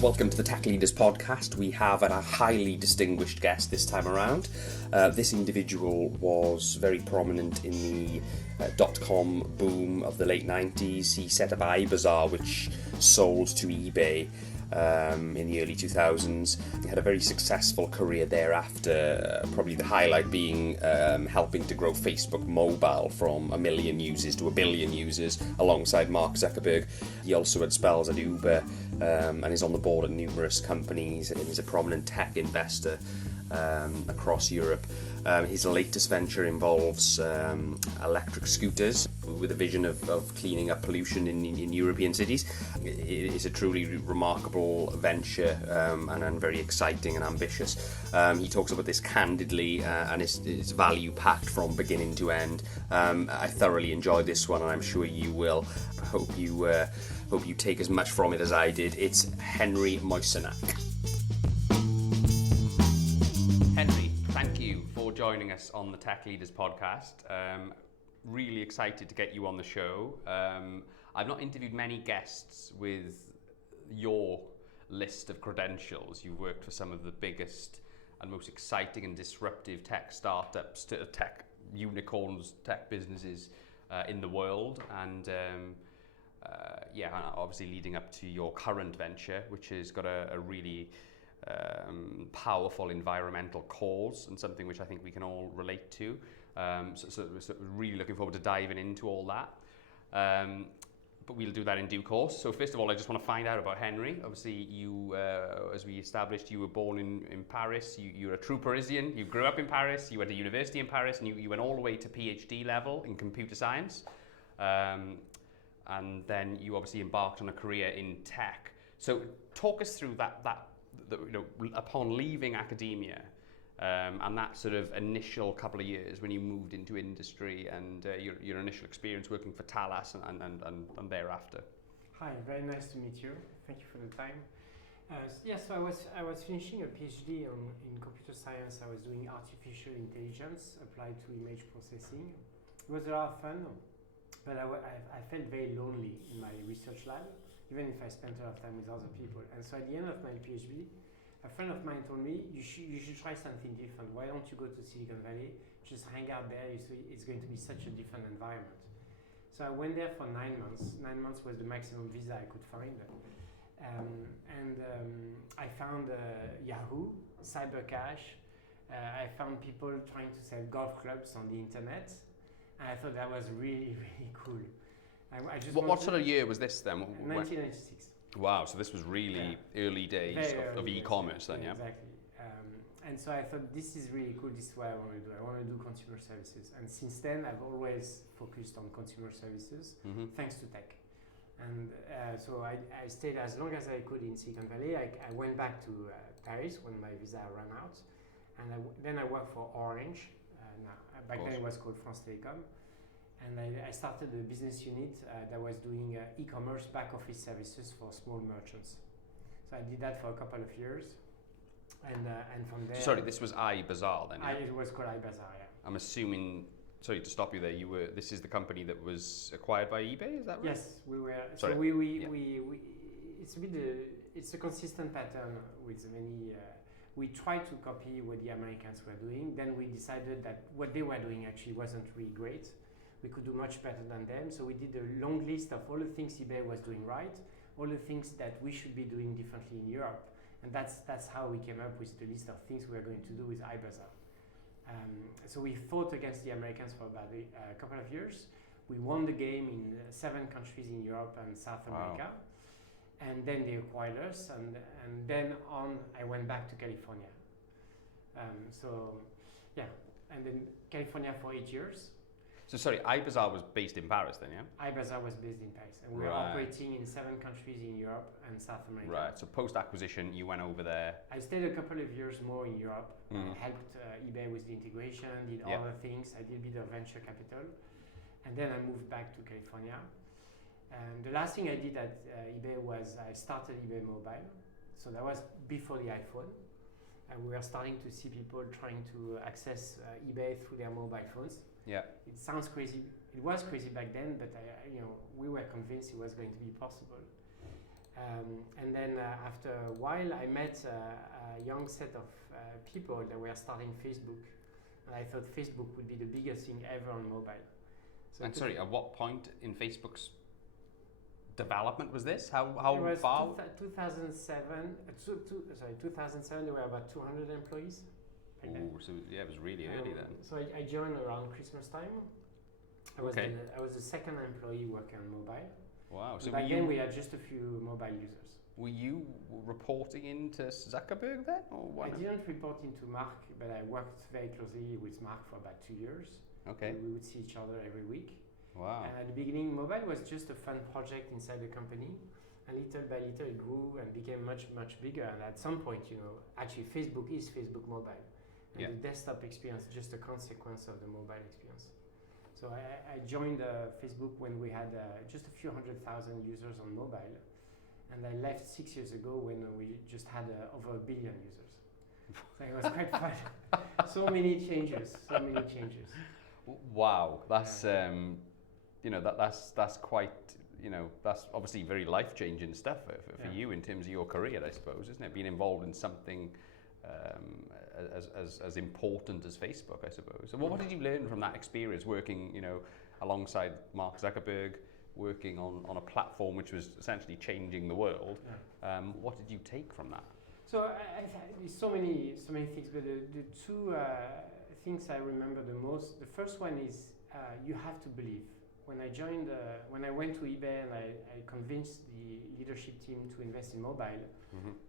Welcome to the Tech Leaders podcast. We have a highly distinguished guest this time around. This individual was very prominent in the dot-com boom of the late 90s. He set up iBazar, which sold to eBay in the early 2000s. He had a very successful career thereafter, probably the highlight being helping to grow Facebook mobile from 1 million users to 1 billion users alongside Mark Zuckerberg. He also had spells at Uber and is on the board at numerous companies, and he's a prominent tech investor across Europe. His latest venture involves electric scooters with a vision of cleaning up pollution in European cities. It is a truly remarkable venture and very exciting and ambitious. He talks about this candidly and it's value-packed from beginning to end. I thoroughly enjoyed this one, and I'm sure you will. Hope you take as much from it as I did. It's Henry Moissinac. Henry, thank you for joining us on the Tech Leaders podcast. Really excited to get you on the show. I've not interviewed many guests with your list of credentials. You've worked for some of the biggest and most exciting and disruptive tech startups, to tech unicorns, tech businesses in the world, and obviously leading up to your current venture, which has got a really powerful environmental cause, and something which I think we can all relate to. So really looking forward to diving into all that. But we'll do that in due course. So first of all, I just want to find out about Henry. Obviously, you, as we established, you were born in Paris. You're a true Parisian. You grew up in Paris. You went to university in Paris, and you went all the way to PhD level in computer science. And then you obviously embarked on a career in tech. So talk us through that upon leaving academia, and that sort of initial couple of years when you moved into industry, and your initial experience working for Thales and thereafter. Hi, very nice to meet you. Thank you for the time. So I was finishing a PhD in computer science. I was doing artificial intelligence applied to image processing. It was a lot of fun, but I felt very lonely in my research lab, even if I spent a lot of time with other people. And so at the end of my PhD, a friend of mine told me, you should try something different. Why don't you go to Silicon Valley? Just hang out there. It's going to be such a different environment. So I went there for 9 months. 9 months was the maximum visa I could find. I found Yahoo, Cybercash. I found people trying to sell golf clubs on the internet. And I thought that was really, really cool. What sort of year was this then? 1996. Wow, so this was really early days of e-commerce then, yeah? Exactly. And so I thought, this is really cool, this is what I want to do. I want to do consumer services. And since then, I've always focused on consumer services, thanks to tech. And so I stayed as long as I could in Silicon Valley. I went back to Paris when my visa ran out. And then I worked for Orange. Back then it was called France Telecom. And I started a business unit that was doing e-commerce back office services for small merchants. So I did that for a couple of years, and from there. Sorry, this was iBazar then. Yeah? It was called iBazar. Yeah. I'm assuming. Sorry to stop you there. This is the company that was acquired by eBay. Is that right? Yes, we were. Sorry. So it's a consistent pattern with many. We tried to copy what the Americans were doing. Then we decided that what they were doing actually wasn't really great. We could do much better than them. So we did a long list of all the things eBay was doing right, all the things that we should be doing differently in Europe. And that's how we came up with the list of things we were going to do with iBazar. So we fought against the Americans for about a couple of years. We won the game in 7 countries in Europe and South America. And then they acquired us, and then on I went back to California. And then California for 8 years. So sorry, iBazar was based in Paris then, yeah? iBazar was based in Paris, and we were operating in 7 countries in Europe and South America. Right, so post-acquisition, you went over there. I stayed a couple of years more in Europe, helped eBay with the integration, did other things. I did a bit of venture capital, and then I moved back to California. And the last thing I did at eBay was I started eBay Mobile. So that was before the iPhone. And we were starting to see people trying to access eBay through their mobile phones. Yeah. It sounds crazy. It was crazy back then, but we were convinced it was going to be possible. And then after a while, I met a young set of people that were starting Facebook. And I thought Facebook would be the biggest thing ever on mobile. So And sorry, at what point in Facebook's development was this? How it was far? 2007. 2007. There were about 200 employees. Ooh, so yeah, it was really early then. So I joined around Christmas time. I was the second employee working on mobile. Wow. So back then we had just a few mobile users. Were you reporting into Zuckerberg then, or I didn't report into Mark, but I worked very closely with Mark for about 2 years. Okay. We would see each other every week. Wow. And at the beginning, mobile was just a fun project inside the company. And little by little, it grew and became much, much bigger. And at some point, actually Facebook is Facebook mobile. And the desktop experience is just a consequence of the mobile experience. So I joined Facebook when we had just a few 100,000 users on mobile. And I left 6 years ago when we just had over 1 billion users. So it was quite fun. So many changes. Wow, that's that's quite, that's obviously very life-changing stuff for you in terms of your career, I suppose, isn't it? Being involved in something as important as Facebook, I suppose. So what did you learn from that experience working, alongside Mark Zuckerberg, working on a platform which was essentially changing the world? What did you take from that? So there's so many things, but the two things I remember the most. The first one is you have to believe. When I went to eBay and I convinced the leadership team to invest in mobile,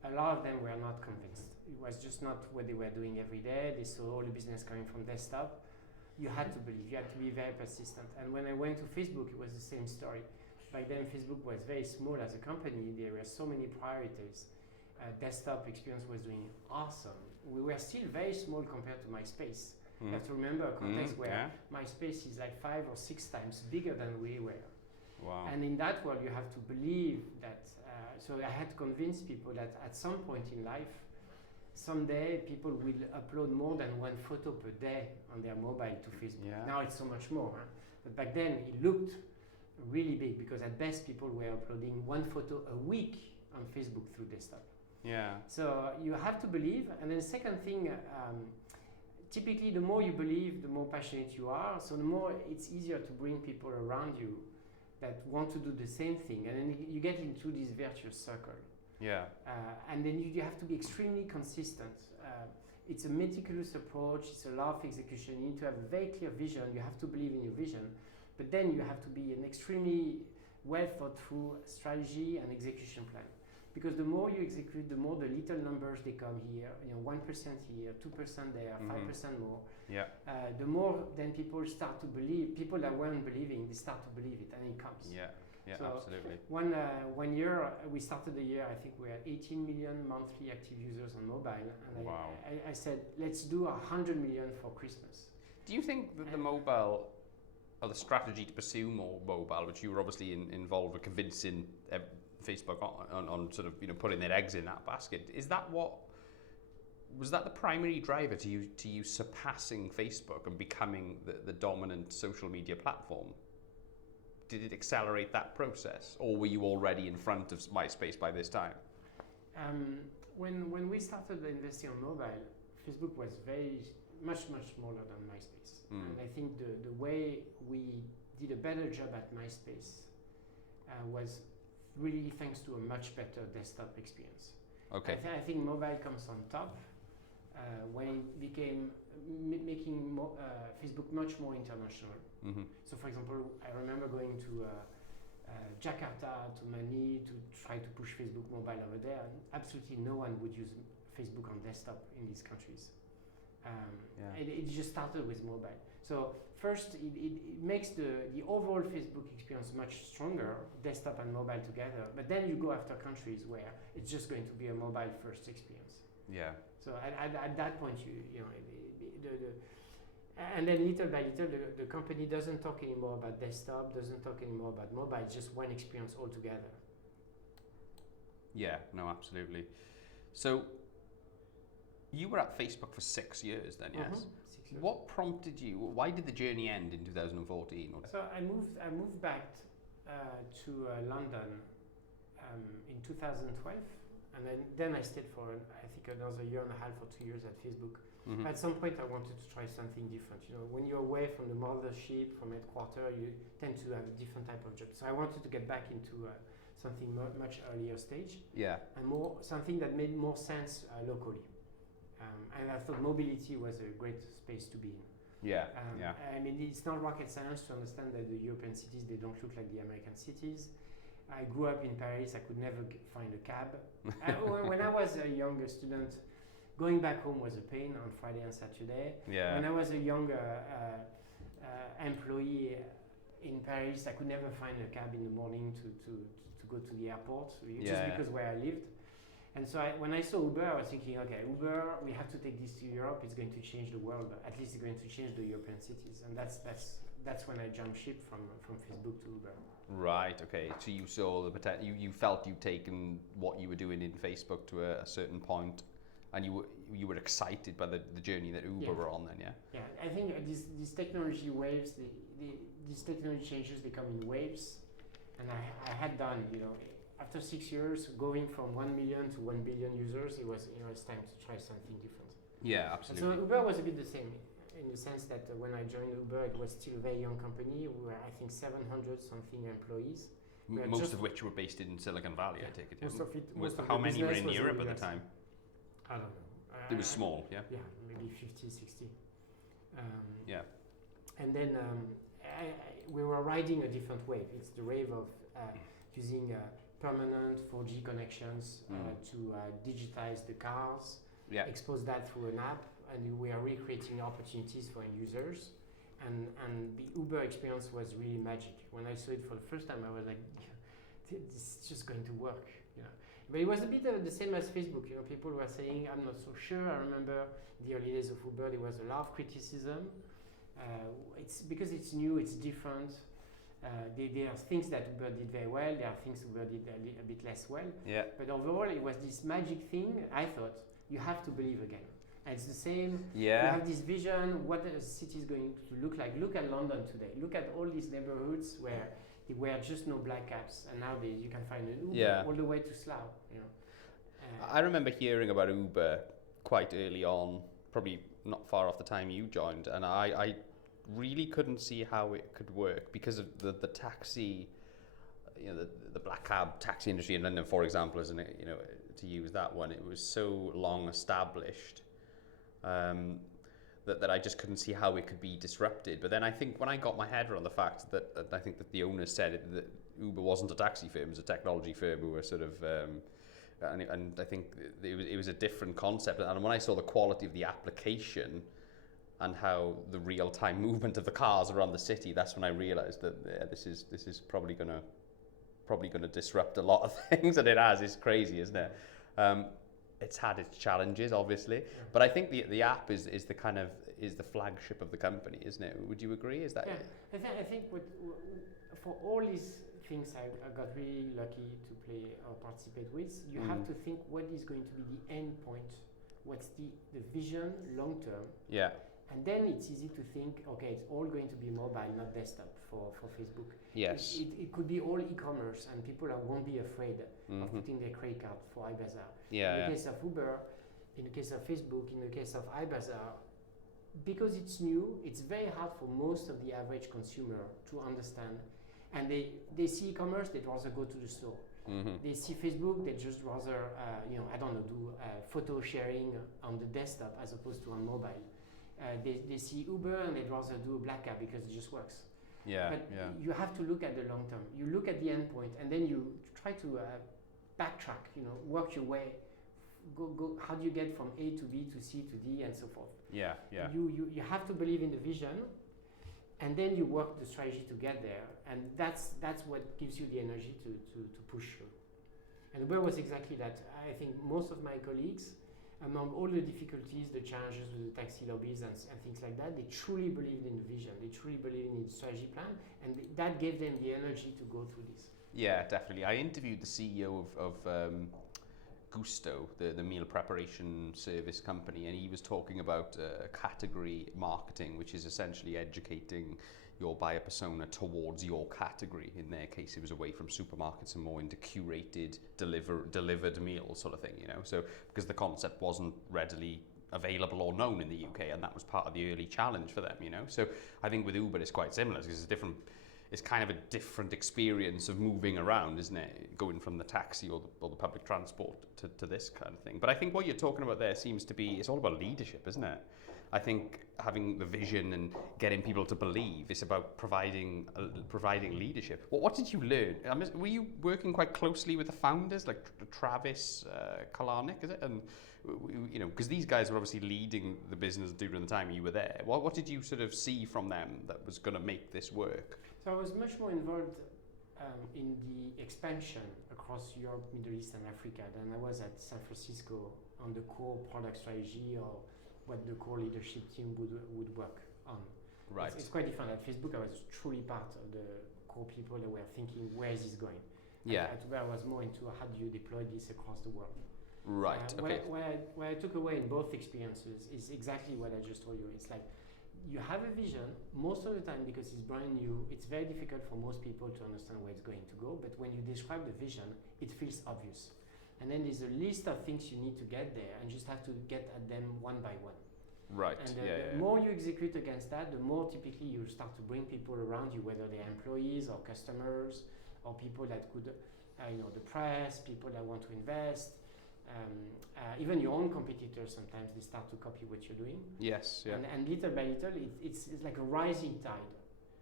a lot of them were not convinced. It was just not what they were doing every day. They saw all the business coming from desktop. You had to believe. You had to be very persistent. And when I went to Facebook, it was the same story. Back then, Facebook was very small as a company. There were so many priorities. Desktop experience was doing awesome. We were still very small compared to MySpace. You have to remember a context where MySpace is like 5 or 6 times bigger than we were. Wow. And in that world, you have to believe that. So I had to convince people that at some point in life, someday people will upload more than 1 photo per day on their mobile to Facebook. Yeah. Now it's so much more. Huh? But back then, it looked really big because at best people were uploading 1 photo a week on Facebook through desktop. Yeah. So you have to believe. And then the second thing, typically the more you believe, the more passionate you are. So the more it's easier to bring people around you that want to do the same thing. And then you get into this virtuous circle. Yeah. And then you have to be extremely consistent. It's a meticulous approach. It's a lot of execution. You need to have a very clear vision. You have to believe in your vision. But then you have to be an extremely well thought through strategy and execution plan. Because the more you execute, the more the little numbers they come here, 1% here, 2% there, 5% more. Yeah. The more then people start to believe, people that weren't believing, they start to believe it and it comes. Yeah, so absolutely. One year, we started the year, I think we had 18 million monthly active users on mobile. And wow. I said, let's do 100 million for Christmas. Do you think that the mobile, or the strategy to pursue more mobile, which you were obviously involved with convincing Facebook on sort of putting their eggs in that basket, was that the primary driver to you surpassing Facebook and becoming the dominant social media platform? Did it accelerate that process, or were you already in front of MySpace by this time? When we started investing on mobile, Facebook was much smaller than MySpace, and I think the way we did a better job at MySpace was really thanks to a much better desktop experience. Okay. I think mobile comes on top when it became making Facebook much more international. So for example, I remember going to Jakarta, to Manila to try to push Facebook mobile over there, and absolutely no one would use Facebook on desktop in these countries. It just started with mobile. So first, it makes the overall Facebook experience much stronger, desktop and mobile together. But then you go after countries where it's just going to be a mobile-first experience. Yeah. So at that point, and then little by little, the company doesn't talk anymore about desktop, doesn't talk anymore about mobile. It's just one experience altogether. Yeah. No, absolutely. So you were at Facebook for 6 years then, yes? 6 years. What prompted you? Why did the journey end in 2014? So I moved back to London in 2012, and then I stayed for I think another year and a half or 2 years at Facebook. Mhm. At some point, I wanted to try something different. You know, when you're away from the mothership, from headquarters, you tend to have a different type of job. So I wanted to get back into something much earlier stage, Yeah. and something that made more sense locally. And I thought mobility was a great space to be in. Yeah. Yeah. I mean, it's not rocket science to understand that the European cities, they don't look like the American cities. I grew up in Paris. I could never find a cab. When I was a younger student, going back home was a pain on Friday and Saturday. Yeah. When I was a younger employee in Paris, I could never find a cab in the morning to go to the airport, just because where I lived. And so when I saw Uber, I was thinking, okay, Uber, we have to take this to Europe. It's going to change the world. At least it's going to change the European cities. And that's when I jumped ship from Facebook to Uber. Right. Okay. So you saw the potential. You felt you'd taken what you were doing in Facebook to a certain point, and you were excited by the journey that Uber were on. Then, yeah. Yeah. I think these technology waves, these technology changes, they come in waves, and I had done, after 6 years, going from 1 million to 1 billion users, it was it's time to try something different. Yeah, absolutely. And so Uber was a bit the same, in the sense that when I joined Uber, it was still a very young company. We were, I think, 700 something employees. Most of which were based in Silicon Valley, I take it. Most of how the many were in business was Europe in at the the time? I don't know. It was small, yeah? Yeah, maybe 50, 60. Yeah. And then we were riding a different wave. It's the wave of using permanent 4G connections to digitize the cars, expose that through an app, and we are recreating opportunities for end users. And the Uber experience was really magic. When I saw it for the first time, I was like, this is just going to work. But it was a bit the same as Facebook. People were saying, I'm not so sure. I remember the early days of Uber, there was a lot of criticism. It's because it's new, it's different. There are things that Uber did very well. There are things Uber did a bit less well. Yeah. But overall, it was this magic thing. I thought, you have to believe again. And it's the same. Yeah. You have this vision, what the city is going to look like. Look at London today. Look at all these neighborhoods where there were just no black cabs, and now you can find an Uber all the way to Slough. I remember hearing about Uber quite early on, probably not far off the time you joined, and I really couldn't see how it could work because of the taxi, the black cab taxi industry in London, for example, to use that one, it was so long established that I just couldn't see how it could be disrupted. But then I think when I got my head around the fact that I think that the owners said that Uber wasn't a taxi firm, it was a technology firm who were sort of, and I think it was a different concept. And when I saw the quality of the application and how the real-time movement of the cars around the city, that's when I realised that this is probably gonna disrupt a lot of things, and it has. It's crazy, isn't it? It's had its challenges, obviously, but I think the app is the flagship of the company, isn't it? Would you agree? Is that? Yeah, I think for all these things I got really lucky to play or participate with, you have to think what is going to be the end point, what's the vision long term. Yeah. And then it's easy to think, okay, it's all going to be mobile, not desktop for Facebook. Yes. It could be all e-commerce, and people won't be afraid of putting their credit card for iBazar. Yeah. In the case of Uber, in the case of Facebook, in the case of iBazar, because it's new, it's very hard for most of the average consumer to understand. And they see e-commerce, they'd rather go to the store. They see Facebook, they just rather, do photo sharing on the desktop as opposed to on mobile. They see Uber and they'd rather do a black cab because it just works. But you have to look at the long term. You look at the end point, and then you try to backtrack. Work your way. Go. How do you get from A to B to C to D and so forth? Yeah. You have to believe in the vision, and then you work the strategy to get there. And that's what gives you the energy to push through. And Uber was exactly that. I think most of my colleagues, among all the difficulties, the challenges with the taxi lobbies and things like that, they truly believed in the vision. They truly believed in the strategy plan, and that gave them the energy to go through this. Yeah, definitely. I interviewed the CEO of Gusto, the meal preparation service company, and he was talking about category marketing, which is essentially educating your buyer persona towards your category. In their case, it was away from supermarkets and more into curated, delivered meals sort of thing, you know. So because the concept wasn't readily available or known in the UK, and that was part of the early challenge for them, you know. So I think with Uber it's quite similar, because it's kind of a different experience of moving around, isn't it? Going from the taxi or the public transport to this kind of thing. But I think what you're talking about there seems to be, it's all about leadership, isn't it? I think having the vision and getting people to believe is about providing leadership. What did you learn? Were you working quite closely with the founders, like Travis Kalanick, is it? And you know, because these guys were obviously leading the business during the time you were there. What did you sort of see from them that was going to make this work? So I was much more involved in the expansion across Europe, Middle East, and Africa than I was at San Francisco on the core product strategy or what the core leadership team would work on. Right. It's quite different. At Facebook, I was truly part of the core people that were thinking, where is this going? Yeah. At Uber, I was more into how do you deploy this across the world. Right. Okay. What I took away in both experiences is exactly what I just told you. It's like you have a vision most of the time because it's brand new. It's very difficult for most people to understand where it's going to go. But when you describe the vision, it feels obvious. And then there's a list of things you need to get there, and you just have to get at them one by one. Right. And the more you execute against that, the more typically you start to bring people around you, whether they're employees or customers or people that could, the press, people that want to invest. Even your own competitors, sometimes they start to copy what you're doing. Yes, yeah. And little by little, it's like a rising tide.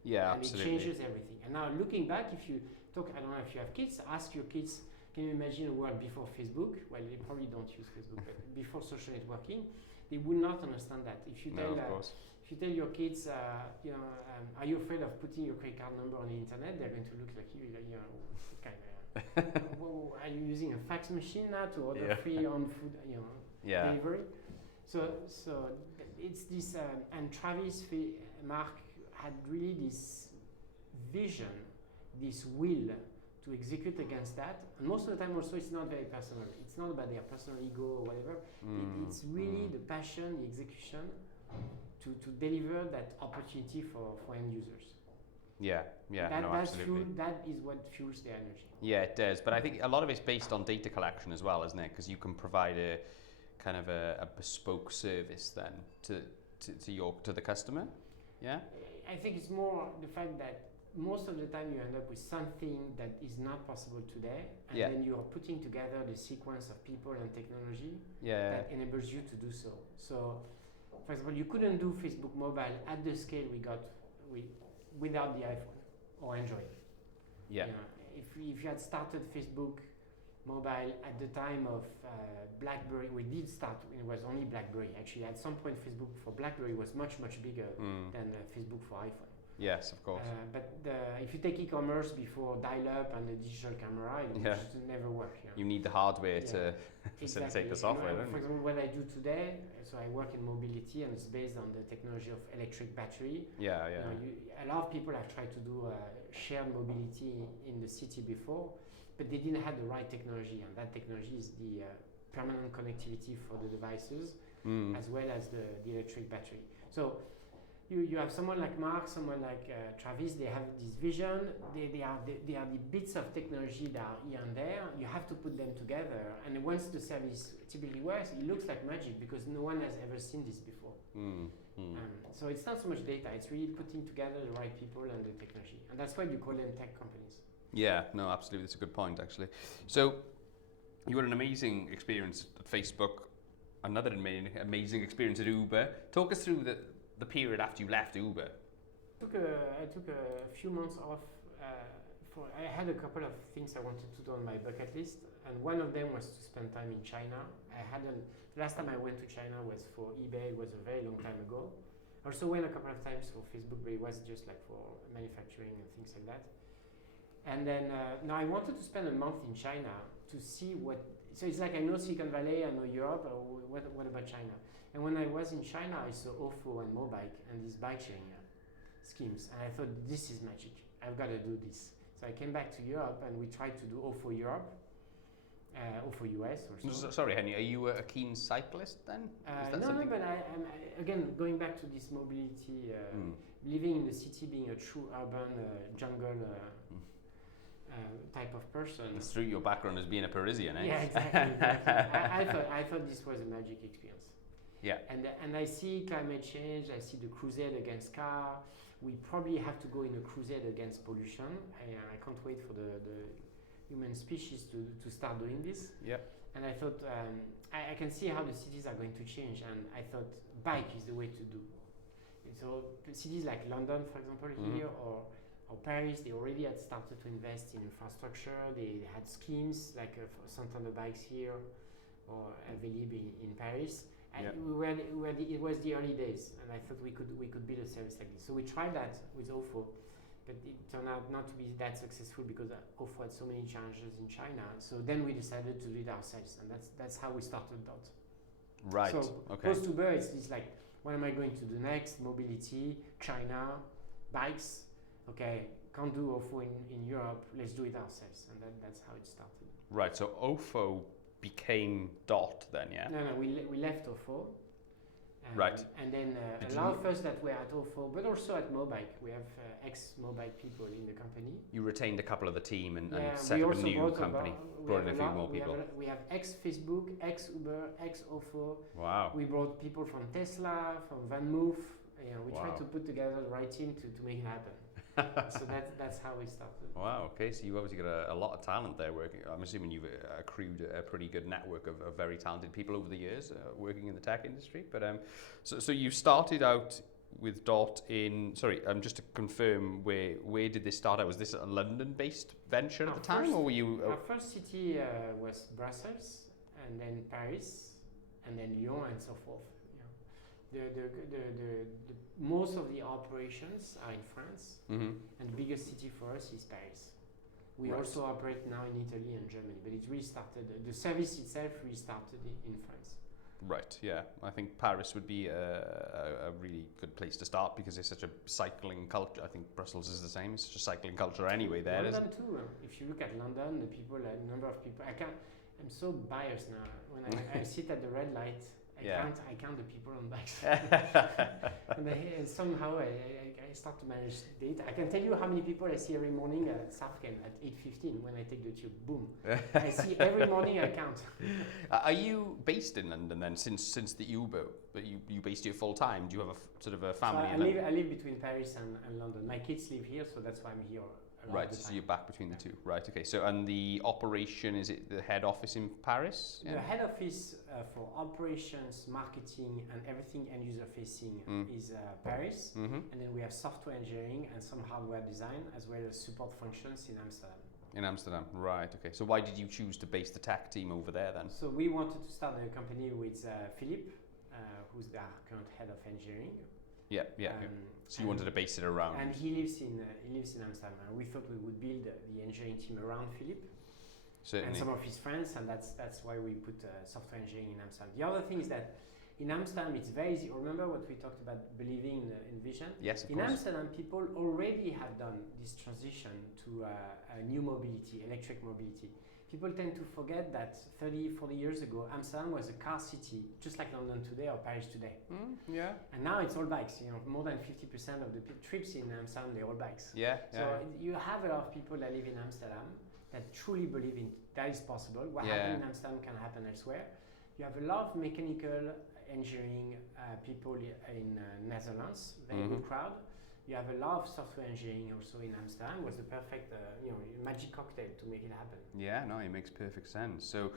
Yeah, and absolutely. it changes everything. And now looking back, if you talk, I don't know if you have kids, ask your kids, can you imagine a world before Facebook? Well, they probably don't use Facebook, but before social networking, they would not understand that. If you tell, if you tell your kids, are you afraid of putting your credit card number on the internet? They're going to look like you, kind of. Are you using a fax machine now to order free on food, delivery? So it's this, and Travis, Mark had really this vision, this will to execute against that. And most of the time also it's not very personal. It's not about their personal ego or whatever. It's really the passion, the execution to deliver that opportunity for end users. Yeah, absolutely. That is what fuels their energy. Yeah, it does. But I think a lot of it's based on data collection as well, isn't it? Because you can provide a kind of a bespoke service then to the customer. Yeah. I think it's more the fact that most of the time you end up with something that is not possible today, and then you are putting together the sequence of people and technology that enables you to do so. So, for example, you couldn't do Facebook mobile at the scale we got without the iPhone or Android. Yeah. If you had started Facebook mobile at the time of BlackBerry, we did start. It was only BlackBerry actually. At some point, Facebook for BlackBerry was much bigger than Facebook for iPhone. Yes, of course. But if you take e-commerce before dial-up and the digital camera, it just never work. You need the hardware to facilitate the software. For example, what I do today, so I work in mobility and it's based on the technology of electric battery. A lot of people have tried to do shared mobility in the city before, but they didn't have the right technology, and that technology is the permanent connectivity for the devices as well as the electric battery. So you have someone like Mark, someone like Travis, they have this vision, they are the bits of technology that are here and there. You have to put them together, and once the service typically works, it looks like magic because no one has ever seen this before. So it's not so much data, it's really putting together the right people and the technology, and that's why you call them tech companies. Yeah, no, absolutely, that's a good point actually. So you had an amazing experience at Facebook, another amazing experience at Uber. Talk us through the period after you left Uber. I took a few months off. I had a couple of things I wanted to do on my bucket list, and one of them was to spend time in China. The last time I went to China was for eBay. It was a very long time ago. I also went a couple of times for Facebook, but it was just like for manufacturing and things like that. And then now I wanted to spend a month in China to see what. So it's like I know Silicon Valley, I know Europe. What about China? And when I was in China, I saw Ofo and Mobike and these bike sharing schemes, and I thought this is magic. I've got to do this. So I came back to Europe, and we tried to do Ofo Europe, Ofo US or so. Sorry, Henry, are you a keen cyclist then? No, but I'm again going back to this mobility. living in the city, being a true urban jungle type of person. It's through your background as being a Parisian, eh? Yeah, exactly. I thought this was a magic experience. Yeah. And I see climate change. I see the crusade against car. We probably have to go in a crusade against pollution. I can't wait for the human species to start doing this. Yeah. And I thought I can see how the cities are going to change, and I thought bike is the way to do. And so cities like London, for example, here or Paris, they already had started to invest in infrastructure. They had schemes like Santander Bikes here or Velib in Paris. And it was the early days, and I thought we could build a service like this. So we tried that with OFO, but it turned out not to be that successful because OFO had so many challenges in China. So then we decided to do it ourselves, and that's how we started Dott. Right. So post-Uber, it's like, what am I going to do next? Mobility, China, bikes. Okay, can't do OFO in Europe. Let's do it ourselves, and that's how it started. Right. So OFO became Dott then, yeah? No, we left OFO. Right. And then a lot of us that were at OFO, but also at Mobike. We have ex-Mobike people in the company. You retained a couple of the team and set we up a also new company. Brought in a few more people. We have ex-Facebook, ex-Uber, ex-OFO. Wow. We brought people from Tesla, from VanMoof. We Wow. tried to put together the right team to make it happen. So that's how we started. Wow, okay, so you've obviously got a lot of talent there working. I'm assuming you've accrued a pretty good network of very talented people over the years working in the tech industry. But so you started out with Dott in, just to confirm, where did this start out? Was this a London-based venture at the time, or were you... Our first city was Brussels, and then Paris, and then Lyon, and so forth. The most of the operations are in France, and the biggest city for us is Paris. We also operate now in Italy and Germany, but it really started, the service itself really started in France. Right, yeah. I think Paris would be a really good place to start because it's such a cycling culture. I think Brussels is the same. It's such a cycling culture anyway there, isn't it? London too. If you look at London, the number of people, I'm so biased now. When I sit at the red light, I count the people on bikes. and somehow I start to manage data. I can tell you how many people I see every morning at Southend at 8:15 when I take the tube. Boom. I see every morning, I count. Are you based in London then since the Uber? But you based here full time? Do you have sort of a family in London? I live between Paris and London. My kids live here, so that's why I'm here. Right, so you're back between the two. Right, okay. So, and the operation, is it the head office in Paris? The head office for operations, marketing, and everything end-user facing is Paris. And then we have software engineering and some hardware design, as well as support functions in Amsterdam. In Amsterdam, right, okay. So why did you choose to base the tech team over there then? So we wanted to start a company with Philippe, who's the current head of engineering. Yeah. So you wanted to base it around. And he lives in Amsterdam. And we thought we would build the engineering team around Philippe. Certainly. And some of his friends, and that's why we put software engineering in Amsterdam. The other thing is that in Amsterdam it's very easy. Remember what we talked about believing in vision? Yes, of course. In Amsterdam, people already have done this transition to a new mobility, electric mobility. People tend to forget that 30, 40 years ago, Amsterdam was a car city, just like London today or Paris today. Yeah. And now it's all bikes. More than 50% of the trips in Amsterdam, they're all bikes. Yeah. So you have a lot of people that live in Amsterdam that truly believe in that is possible. What happened in Amsterdam can happen elsewhere. You have a lot of mechanical engineering people in Netherlands, very good crowd. You have a lot of software engineering also in Amsterdam. It was the perfect magic cocktail to make it happen. Yeah, no, it makes perfect sense. So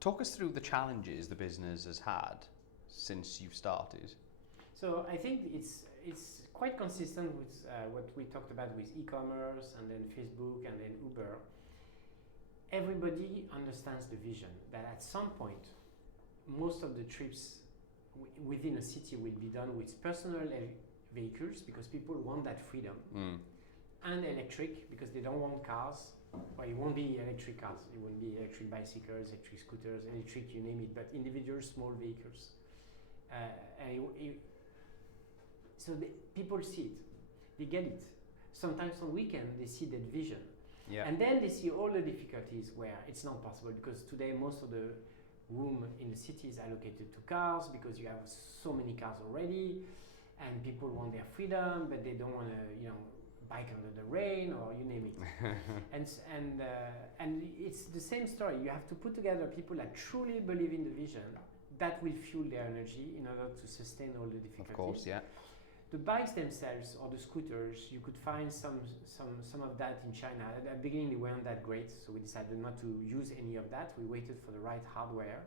talk us through the challenges the business has had since you've started. So I think it's quite consistent with what we talked about with e-commerce and then Facebook and then Uber. Everybody understands the vision that at some point, most of the trips within a city will be done with personal vehicles because people want that freedom, and electric because they don't want cars. Well, it won't be electric cars, it won't be electric bicycles, electric scooters, electric, you name it, but individual small vehicles. So people see it, they get it. Sometimes on weekend they see that vision, and then they see all the difficulties where it's not possible because today most of the room in the city is allocated to cars because you have so many cars already. and people want their freedom, but they don't want to, bike under the rain or you name it. and it's the same story. You have to put together people that truly believe in the vision, that will fuel their energy in order to sustain all the difficulties. Of course, yeah. The bikes themselves or the scooters, you could find some of that in China. At the beginning, they weren't that great, so we decided not to use any of that. We waited for the right hardware.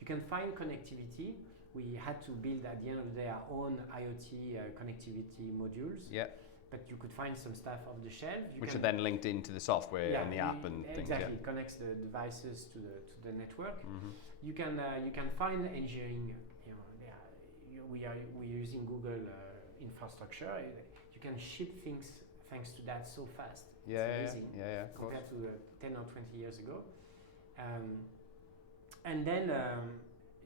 You can find connectivity. We had to build, at the end of the day, our own IoT connectivity modules. Yeah. But you could find some stuff off the shelf. Which are then linked into the software and the app and things. Exactly, Yeah. it connects the devices to the network. Mm-hmm. You can find engineering. We're using Google infrastructure. You can ship things thanks to that so fast. Yeah, it's amazing. Yeah, of course. Compared to 10 or 20 years ago. And then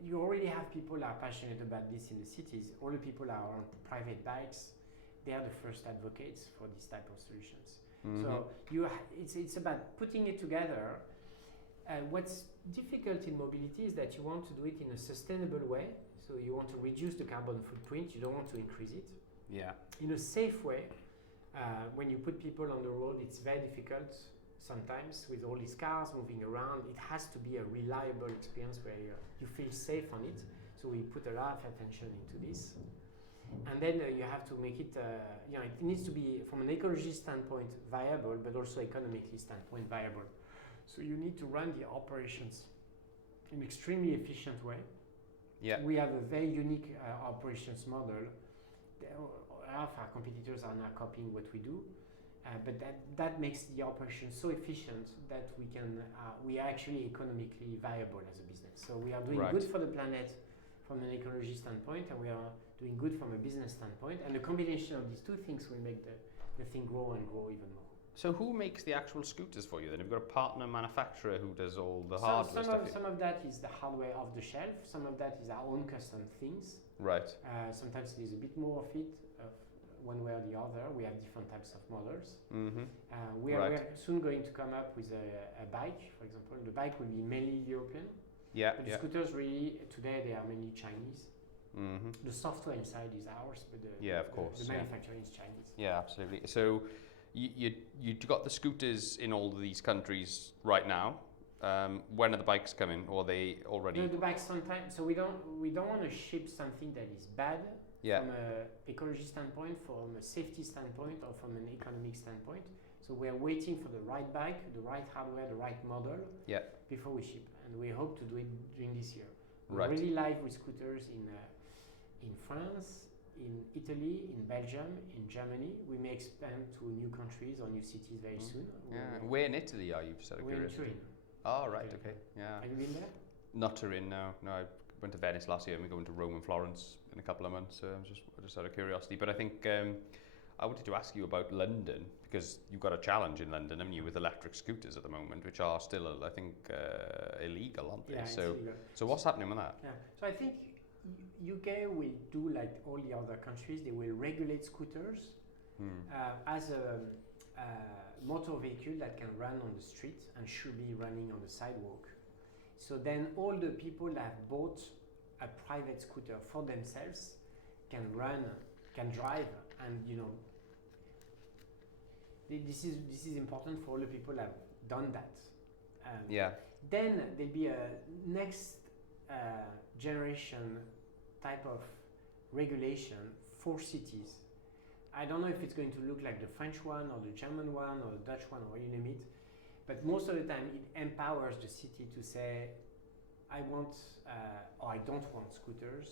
you already have people that are passionate about this in the cities. All the people are on private bikes. They are the first advocates for this type of solutions. Mm-hmm. So it's about putting it together. What's difficult in mobility is that you want to do it in a sustainable way. So you want to reduce the carbon footprint. You don't want to increase it. Yeah. In a safe way. When you put people on the road, it's very difficult sometimes with all these cars moving around. It has to be a reliable experience where you feel safe on it. So we put a lot of attention into this. And then you have to make it, it needs to be, from an ecology standpoint, viable, but also economically standpoint viable. So you need to run the operations in an extremely efficient way. Yeah. We have a very unique operations model. A lot of our competitors are now copying what we do, but that makes the operation so efficient that we are actually economically viable as a business. So we are doing good for the planet from an ecology standpoint, and we are doing good from a business standpoint. And the combination of these two things will make the thing grow and grow even more. So who makes the actual scooters for you then? You've got a partner manufacturer who does all the hardware stuff? Some of that is the hardware off the shelf. Some of that is our own custom things. Right. Sometimes there's a bit more of it, one way or the other. We have different types of models. Mm-hmm. We're soon going to come up with a bike, for example. The bike will be mainly European. Yeah. But the scooters really, today they are mainly Chinese. Mm-hmm. The software inside is ours, but the manufacturing is Chinese. Yeah, absolutely. So you got the scooters in all of these countries right now. When are the bikes coming? Or are they already? No, the bikes sometimes. So we don't want to ship something that is bad from an ecology standpoint, from a safety standpoint, or from an economic standpoint. So we are waiting for the right bike, the right hardware, the right model before we ship, and we hope to do it during this year. We're really live with scooters in France, in Italy, in Belgium, in Germany. We may expand to new countries or new cities very soon. Yeah. Where in Italy are you? We're in Turin. Oh, right. Okay. Yeah. Have you been there? Not Turin. No. I went to Venice last year, and we're going to Rome and Florence in a couple of months. So just out of curiosity. But I think I wanted to ask you about London, because you've got a challenge in London, haven't you, with electric scooters at the moment, which are still, I think, illegal, aren't they? Yeah, so it's illegal. So what's happening with that? Yeah. So I think UK will do like all the other countries. They will regulate scooters as a motor vehicle that can run on the street and should be running on the sidewalk. So then all the people that have bought a private scooter for themselves can drive, and this is important for all the people that have done that. Then there'll be a next generation type of regulation for cities. I don't know if it's going to look like the French one or the German one or the Dutch one or you name it, but most of the time it empowers the city to say, I want or I don't want scooters,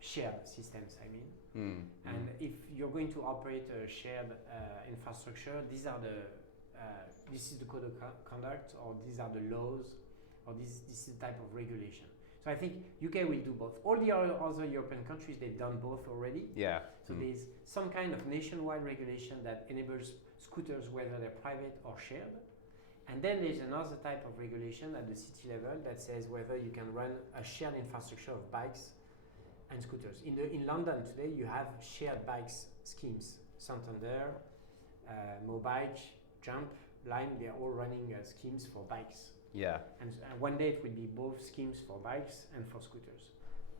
shared systems I mean. And if you're going to operate a shared infrastructure, this is the code of conduct, or these are the laws, or this is the type of regulation. So I think UK will do both. All the other European countries, they've done both already. Yeah. So there's some kind of nationwide regulation that enables scooters, whether they're private or shared. And then there's another type of regulation at the city level that says whether you can run a shared infrastructure of bikes and scooters. In London today, you have shared bikes schemes. Santander, Mobike, Jump, Lime, they're all running schemes for bikes. Yeah. And one day it will be both schemes for bikes and for scooters.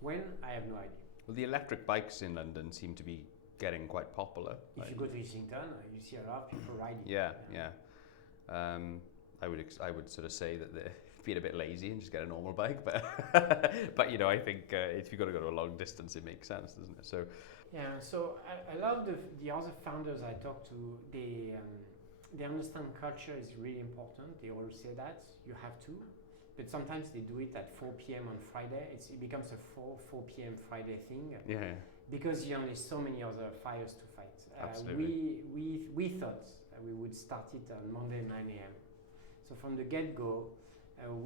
When? I have no idea. Well, the electric bikes in London seem to be getting quite popular. If you go to Islington, you see a lot of people riding. Yeah. I would sort of say that they're being a bit lazy and just get a normal bike, but but I think if you've got to go to a long distance, it makes sense, doesn't it? So yeah. So I love the other founders I talk to. They understand culture is really important. They all say that you have to, but sometimes they do it at 4 p.m. on Friday. It becomes a 4 p.m. Friday thing. yeah. Because there's so many other fires to fight. Absolutely. We thought we would start it on Monday 9 a.m. So from the get-go,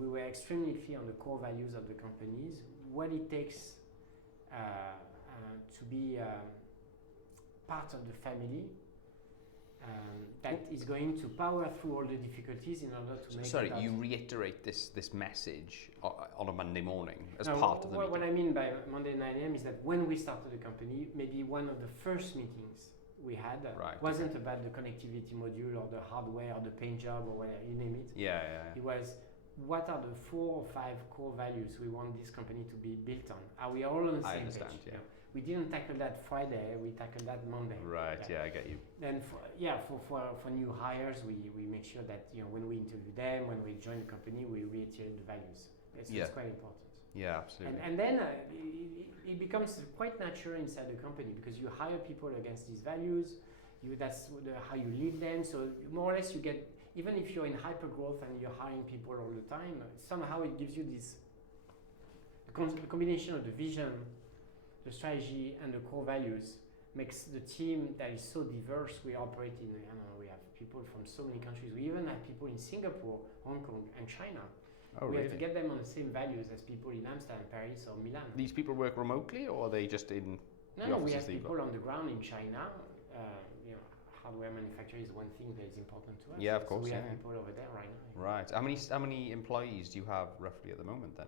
we were extremely clear on the core values of the companies, what it takes to be part of the family that is going to power through all the difficulties in order to make Sorry, it out. you reiterate this message on a Monday morning as No, part of the meeting. What I mean by Monday 9 a.m. is that when we started the company, maybe one of the first meetings we had wasn't about the connectivity module or the hardware or the paint job or whatever, you name it. Yeah. It was, what are the 4 or 5 core values we want this company to be built on? Are we all on the same page? Yeah. We didn't tackle that Friday, we tackled that Monday. Right, yeah, I get you. Then for new hires, we make sure that when we interview them, when we join the company, we reiterate the values. It's quite important. Yeah, absolutely. And then it becomes quite natural inside the company because you hire people against these values. That's how you lead them. So more or less you get, even if you're in hyper growth and you're hiring people all the time, somehow it gives you this combination of the vision, the strategy, and the core values makes the team that is so diverse. We operate in, we have people from so many countries. We even have people in Singapore, Hong Kong, and China. We have to get them on the same values as people in Amsterdam, Paris, or Milan. These people work remotely, or are they just in the offices? No, we have people on the ground in China. Hardware manufacturing is one thing that is important to us. Yeah, of course. So we have people over there right now. Right. How many employees do you have roughly at the moment then?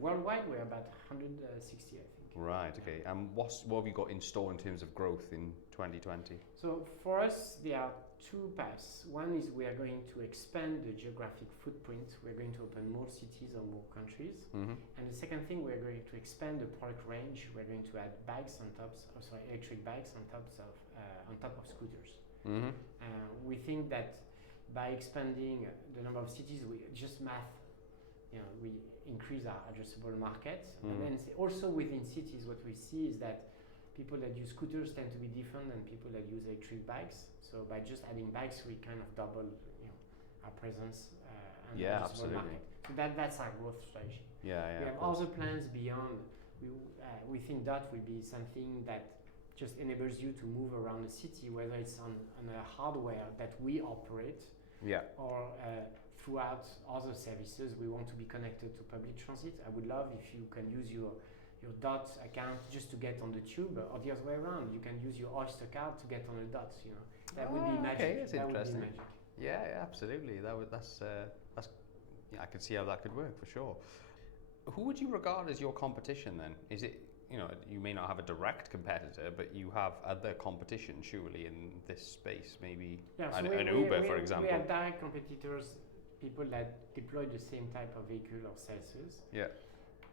Worldwide, we're about 160, I think. Right. Okay. And what have you got in store in terms of growth in 2020? So for us, there are 2 paths. One is we are going to expand the geographic footprint. We're going to open more cities or more countries. Mm-hmm. And the second thing, we're going to expand the product range. We're going to add bikes electric bikes on top of scooters. Mm-hmm. We think that by expanding the number of cities, we just math. We increase our addressable market. Mm. And then also within cities, what we see is that people that use scooters tend to be different than people that use electric bikes. So by just adding bikes, we kind of double our presence and the addressable market. So that's our growth strategy. We have other plans beyond. We think Dott will be something that just enables you to move around the city, whether it's on a hardware that we operate or throughout other services. We want to be connected to public transit. I would love if you can use your Dott account just to get on the tube, or the other way around. You can use your Oyster card to get on a Dott. That would be magic. Okay, that's interesting. Would be magic. Yeah, absolutely. That's I could see how that could work for sure. Who would you regard as your competition then? Is it, you may not have a direct competitor, but you have other competition surely in this space, maybe an Uber, for example. We have direct competitors, people that deploy the same type of vehicle or services. Yeah.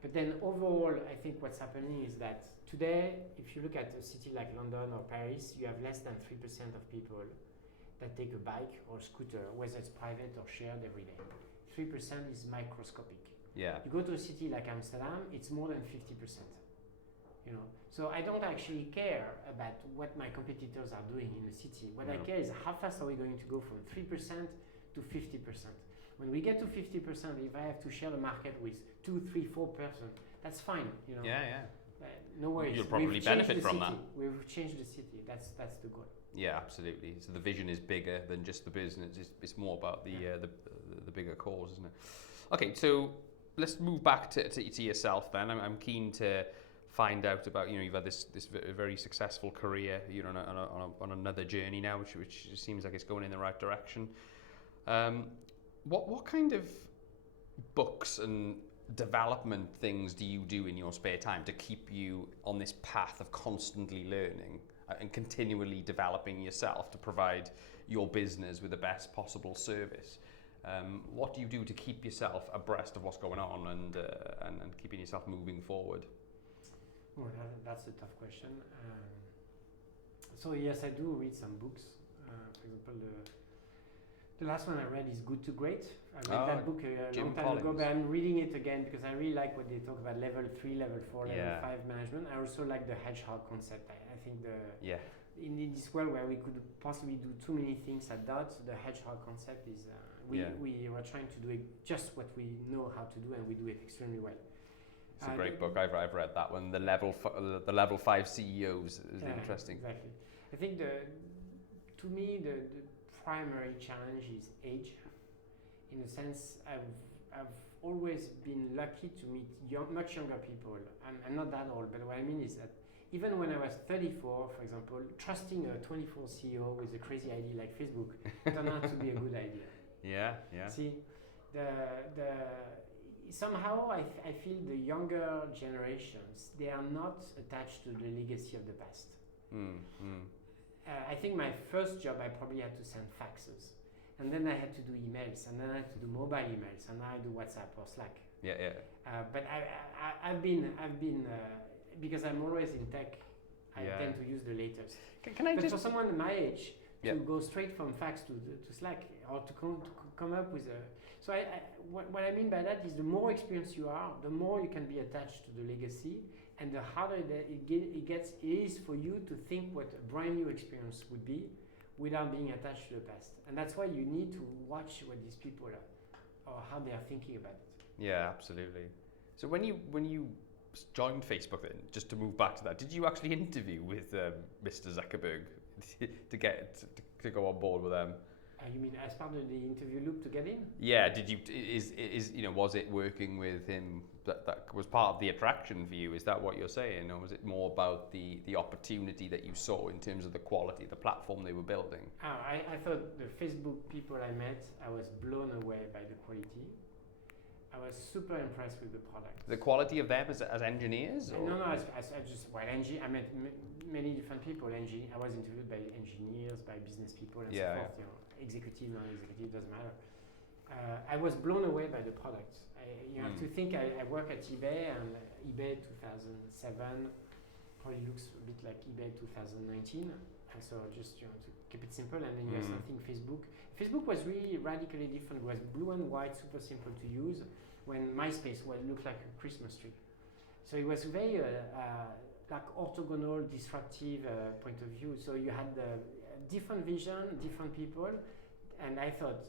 But then overall, I think what's happening is that today, if you look at a city like London or Paris, you have less than 3% of people that take a bike or scooter, whether it's private or shared every day. 3% is microscopic. Yeah. You go to a city like Amsterdam, it's more than 50%. So I don't actually care about what my competitors are doing in the city. What I care is how fast are we going to go from 3% to 50%. When we get to 50%, if I have to share the market with 2, 3, 4%, that's fine. Yeah. No worries. You'll probably benefit from that. We've changed the city. That's the goal. Yeah, absolutely. So the vision is bigger than just the business. It's more about the bigger cause, isn't it? Okay, so let's move back to yourself then. I'm keen to find out about, you've had this very successful career. You're on another journey now, which seems like it's going in the right direction. What kind of books and development things do you do in your spare time to keep you on this path of constantly learning and continually developing yourself to provide your business with the best possible service? What do you do to keep yourself abreast of what's going on and keeping yourself moving forward? Well, that's a tough question. So yes, I do read some books. For example, the last one I read is Good to Great. I read that book a Jim long time Collins. ago, but I'm reading it again because I really like what they talk about level 3, level 4, level 5 management. I also like the hedgehog concept. I think in this world where we could possibly do too many things at Dott, the hedgehog concept is we were trying to do it just what we know how to do, and we do it extremely well. It's a great book. I've read that one. The level 5 CEOs is interesting. Exactly. I think to me the primary challenge is age. In a sense, I've always been lucky to meet much younger people. I'm not that old, but what I mean is that even when I was 34, for example, trusting a 24 CEO with a crazy idea like Facebook turned out to be a good idea. Yeah. See, somehow I feel the younger generations, they are not attached to the legacy of the past. I think my first job, I probably had to send faxes, and then I had to do emails, and then I had to do mobile emails, and now I do WhatsApp or Slack. But I've been because I'm always in tech, I tend to use the latest. But for someone my age to go straight from fax to Slack, or to come up with a... So what I mean by that is the more experienced you are, the more you can be attached to the legacy, and the harder it is for you to think what a brand new experience would be without being attached to the past. And that's why you need to watch what these people are, or how they are thinking about it. Yeah, absolutely. So when you joined Facebook, then, just to move back to that, did you actually interview with Mr. Zuckerberg to go on board with them? You mean as part of the interview loop to get in? Yeah. Did you was it working with him that was part of the attraction for you? Is that what you're saying, or was it more about the opportunity that you saw in terms of the quality of the platform they were building? I thought the Facebook people I met, I was blown away by the quality. I was super impressed with the product. The quality of them as engineers? Or? No, I I met many different people. I was interviewed by engineers, by business people, and so forth. You know, executive, non-executive, doesn't matter. I was blown away by the product. You have to think I work at eBay, and eBay 2007 probably looks a bit like eBay 2019. And so just to keep it simple, and then you have something Facebook. Facebook was really radically different. It was blue and white, super simple to use, when MySpace looked like a Christmas tree. So it was very like orthogonal, disruptive point of view. So you had the different vision, different people, and I thought,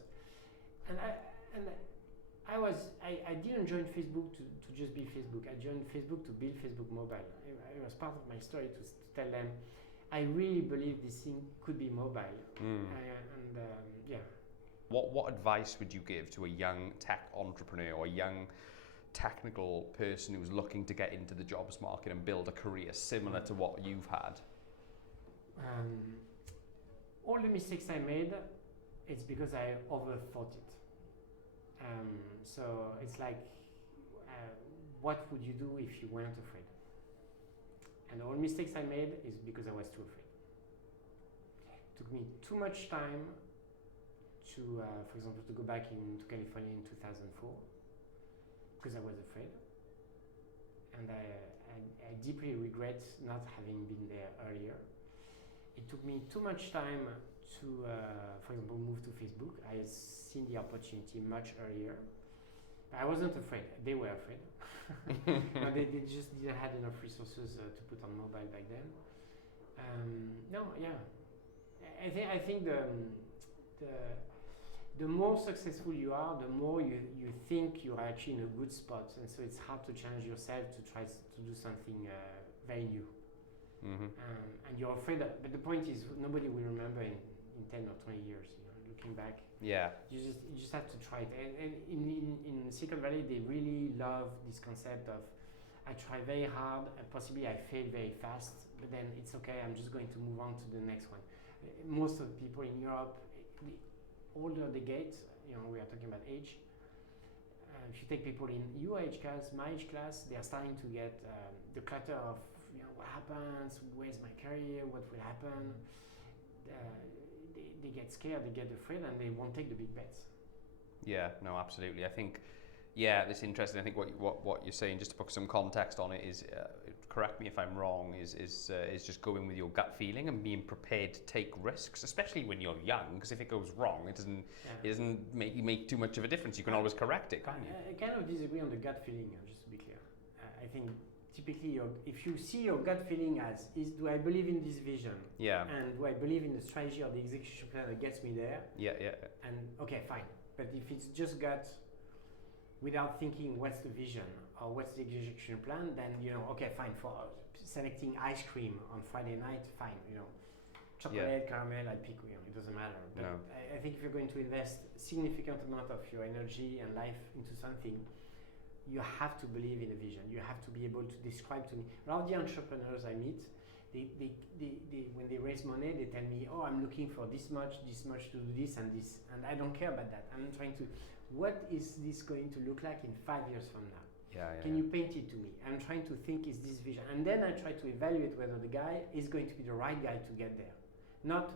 I didn't join Facebook to just be Facebook. I joined Facebook to build Facebook Mobile. It was part of my story to tell them, I really believe this thing could be mobile. What advice would you give to a young tech entrepreneur or a young technical person who's looking to get into the jobs market and build a career similar to what you've had? All the mistakes I made, it's because I overthought it. So it's like, what would you do if you weren't afraid? And all mistakes I made is because I was too afraid. It took me too much time to, for example, to go back to California in 2004 because I was afraid. And I deeply regret not having been there earlier. It took me too much time to, for example, move to Facebook. I had seen the opportunity much earlier. But I wasn't afraid. They were afraid. They just didn't have enough resources to put on mobile back then. I think the more successful you are, the more you think you're actually in a good spot, and so it's hard to challenge yourself to try to do something very new. And you're afraid but the point is nobody will remember in 10 or 20 years, looking back. Yeah. You just have to try it. And in Silicon Valley, they really love this concept of, I try very hard, and possibly I fail very fast, but then it's okay, I'm just going to move on to the next one. Most of the people in Europe, the older they get, we are talking about age. If you take people in your age class, my age class, they are starting to get the clutter of, what happens, where's my career, what will happen. They get scared, they get afraid, and they won't take the big bets. Yeah, no, absolutely. I think Yeah, that's interesting. I think what you're saying, just to put some context on it, is correct me if I'm wrong. Is just going with your gut feeling and being prepared to take risks, especially when you're young. Because if it goes wrong, it doesn't make too much of a difference. You can always correct it, can't you? I kind of disagree on the gut feeling. Just to be clear, I think typically if you see your gut feeling as do I believe in this vision? Yeah. And do I believe in the strategy or the execution plan that gets me there? Yeah. And okay, fine. But if it's just gut, without thinking what's the vision or what's the execution plan, then okay, fine, for selecting ice cream on Friday night, fine, chocolate, caramel, I pick, it doesn't matter. But No. I think if you're going to invest significant amount of your energy and life into something, you have to believe in a vision. You have to be able to describe to me. A lot of the entrepreneurs I meet, they when they raise money, they tell me, oh, I'm looking for this much to do this, and I don't care about that. I'm trying to, what is this going to look like in 5 years from now? Can you paint it to me? I'm trying to think, is this vision? And then I try to evaluate whether the guy is going to be the right guy to get there. Not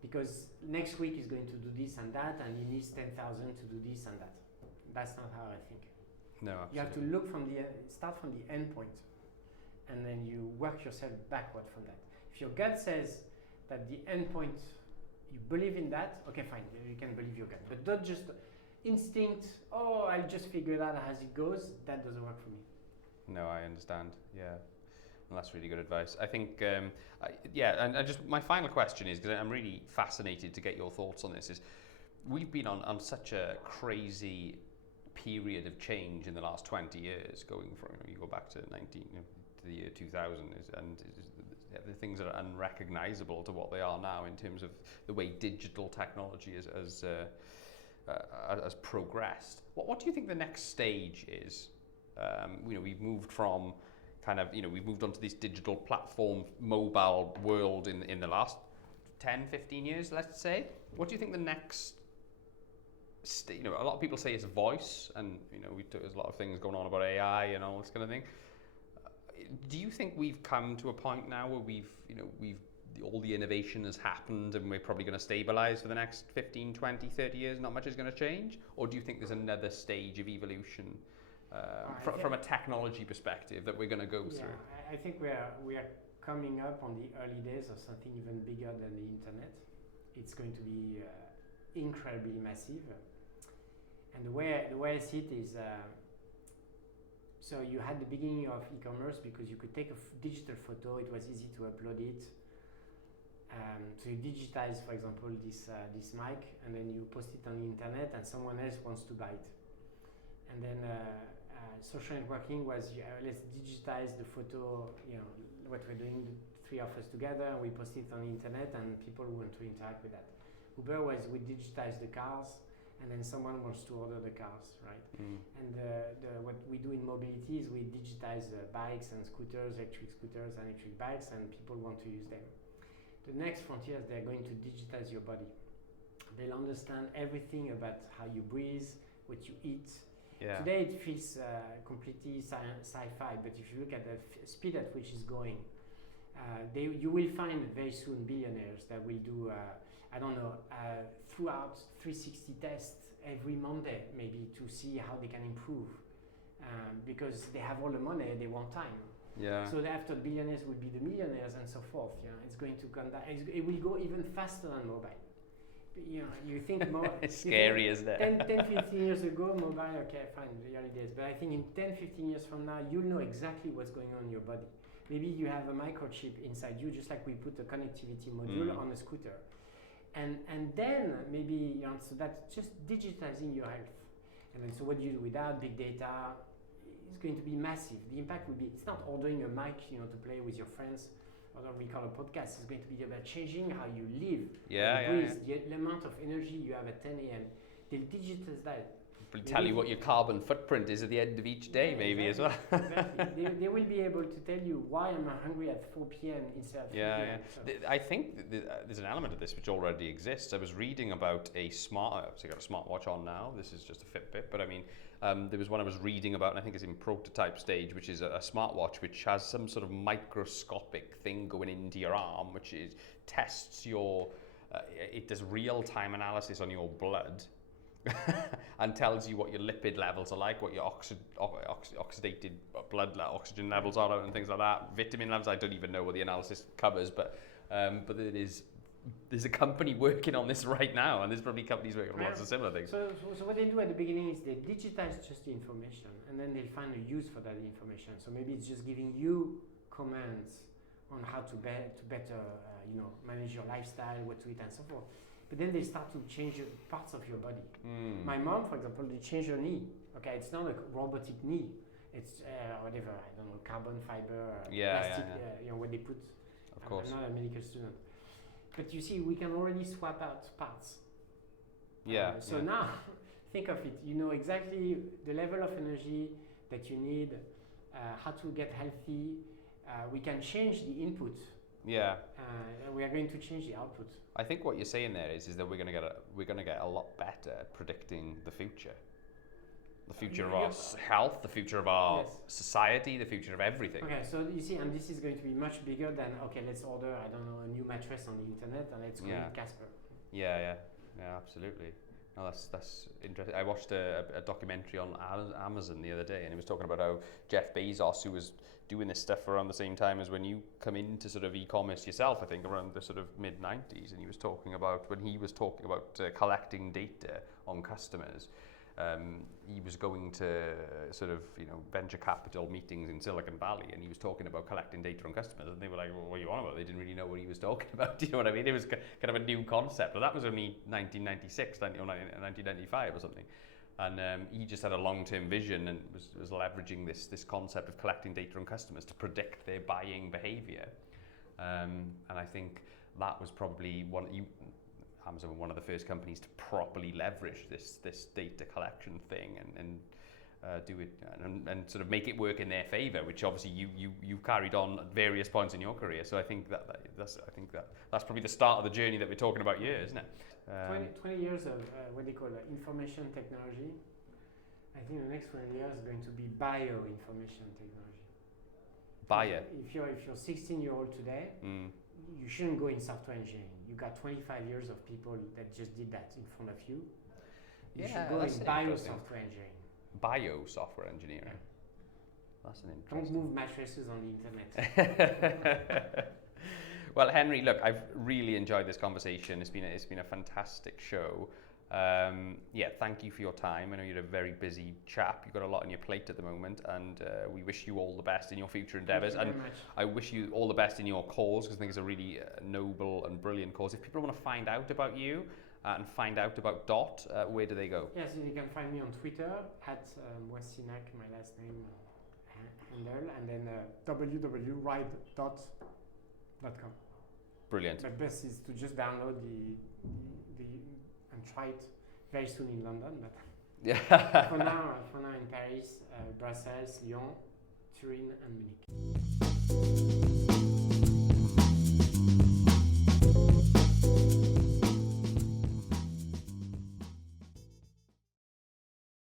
because next week he's going to do this and that, and he needs 10,000 to do this and that. That's not how I think. No, absolutely. You have to look start from the end point, and then you work yourself backward from that. If your gut says that the end point, you believe in that, okay, fine, you can believe your gut. But don't just instinct, oh, I'll just figure it out as it goes. That doesn't work for me. No, I understand. Yeah. Well, that's really good advice. I think, and just my final question is, because I'm really fascinated to get your thoughts on this, is we've been on such a crazy period of change in the last 20 years, going from, you go back to to the year 2000, the things are unrecognizable to what they are now in terms of the way digital technology has progressed. What do you think the next stage is? We've moved from we've moved onto this digital platform, mobile world in the last 10, 15 years, let's say. What do you think the next a lot of people say it's voice, and there's a lot of things going on about AI and all this kind of thing. Do you think we've come to a point now where we've all the innovation has happened and we're probably going to stabilize for the next 15, 20, 30 years, not much is going to change? Or do you think there's another stage of evolution from a technology perspective that we're going to go through? I think we are coming up on the early days of something even bigger than the internet. It's going to be incredibly massive. And the way I see it is, so you had the beginning of e-commerce because you could take a digital photo, it was easy to upload it. So you digitize, for example, this mic, and then you post it on the internet, and someone else wants to buy it. And then social networking was, let's digitize the photo, what we're doing, the three of us together, and we post it on the internet, and people want to interact with that. Uber was, we digitize the cars, and then someone wants to order the cars, right? And what we do in mobility is we digitize bikes and scooters, electric scooters and electric bikes, and people want to use them. The next frontier is they're going to digitize your body. They'll understand everything about how you breathe, what you eat. Yeah. Today it feels completely sci-fi, but if you look at the speed at which it's going, you will find very soon billionaires that will do, throughout 360 tests every Monday, maybe, to see how they can improve. Because they have all the money, they want time. Yeah. So after billionaires will be the millionaires and so forth. It's going to come down. It will go even faster than mobile. You think more. It's scary, isn't it? 10, 15 years ago, mobile, okay, fine, the early days. But I think in 10, 15 years from now, you'll know exactly what's going on in your body. Maybe you have a microchip inside you, just like we put a connectivity module on a scooter. And then maybe, so that's just digitizing your health. And then so what do you do with that? Big data is going to be massive. The impact will be, it's not ordering a mic, to play with your friends, or what we call a podcast. It's going to be about changing how you live, the amount of energy you have at 10 a.m. They'll digitize that. Tell you what your carbon footprint is at the end of each day, maybe, exactly, as well. Exactly. They will be able to tell you why I'm hungry at 4 p.m. instead of 3 p.m. So. I think there's an element of this which already exists. I was reading about I've got a smartwatch on now. This is just a Fitbit, but I mean, there was one I was reading about, and I think it's in prototype stage, which is a smartwatch which has some sort of microscopic thing going into your arm, which tests your, it does real-time analysis on your blood, and tells you what your lipid levels are like, what your oxidated blood oxygen levels are, and things like that. Vitamin levels, I don't even know what the analysis covers, but there's a company working on this right now, and there's probably companies working on lots of similar things. So what they do at the beginning is they digitize just the information, and then they'll find a use for that information. So maybe it's just giving you commands on how to better manage your lifestyle, what to eat, and so forth. But then they start to change parts of your body. My mom, for example, they changed her knee. Okay, it's not a robotic knee. It's whatever, I don't know, carbon fiber, plastic, what they put. Of course. I'm not a medical student. But you see, we can already swap out parts. So now, think of it. You know exactly the level of energy that you need, how to get healthy. We can change the input. Yeah. We are going to change the output. I think what you're saying there is that we're going to get a lot better at predicting the future. The future of our health, the future of our society, the future of everything. Okay, so you see, and this is going to be much bigger than, okay, let's order, I don't know, a new mattress on the internet and let's call it Casper. Yeah, absolutely. No, that's interesting. I watched a documentary on Amazon the other day, and he was talking about how Jeff Bezos, who was doing this stuff around the same time as when you come into sort of e-commerce yourself, I think around the sort of mid-90s, and he was talking about collecting data on customers. He was going to sort of, venture capital meetings in Silicon Valley, and he was talking about collecting data on customers, and they were like, well, what are you on about? They didn't really know what he was talking about. Do you know what I mean? It was kind of a new concept, but that was only 1996 or 1995 or something. And he just had a long-term vision and was leveraging this concept of collecting data on customers to predict their buying behavior. And I think that was probably Amazon were one of the first companies to properly leverage this data collection thing and do it and sort of make it work in their favor, which obviously you carried on at various points in your career. So I think that's probably the start of the journey that we're talking about here, isn't it? 20 years of what they call information technology. I think the next 20 years is going to be bioinformation technology. If you're 16-year-old today, you shouldn't go in software engineering. You got 25 years of people that just did that in front of you. You should go in bio-software engineering. Bio-software engineering. Yeah. That's an interesting. Don't move mattresses on the internet. Well, Henry, look, I've really enjoyed this conversation. It's been a fantastic show. Thank you for your time. I know you're a very busy chap. You've got a lot on your plate at the moment, and we wish you all the best in your future endeavours. And I wish you all the best in your cause, because I think it's a really noble and brilliant cause. If people want to find out about you and find out about Dott, where do they go? Yes, you can find me on Twitter at Moissinac, my last name handle, and then www.ride.com. Brilliant. But best is to just download the and try it very soon in London. But for now in Paris, Brussels, Lyon, Turin, and Munich.